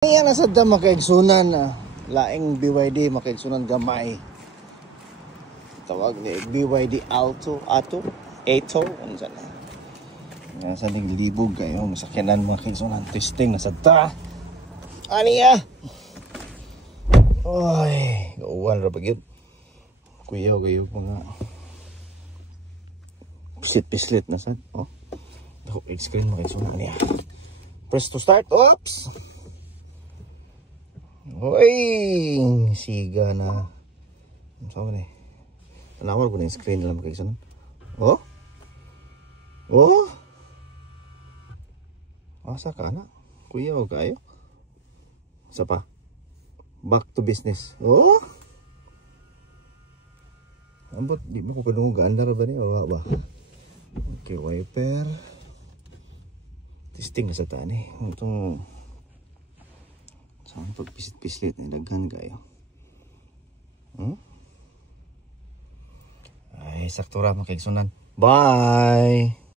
Ayan na sa makaigsunan na laing BYD makaigsunan gamay. Tawag ni BYD Ato. Ano sana? Nga sa ning libog kayo masakyanan makaigsunan testing na sa ta. Aniya. Oy, gauwan ra pagid. Kuya mga pislit na sad. Oh. Dako screen makaigsunan niya. Press to start. Oops. Hoy, siga na. Saan ba ni? Tanawal ko na yung screen lang magkaisanan. Oh? Oh? Asa ka na? Kuya o kayo? Isa pa? Back to business. Oh? Ambot, di mo ko pinungo gaandar ba niya? O ba? Okay, wiper. Testing na sa taan eh. Itong saan pagpisit-pislit na daghan kayo. Ay, sakto ra makaigsunan. Bye!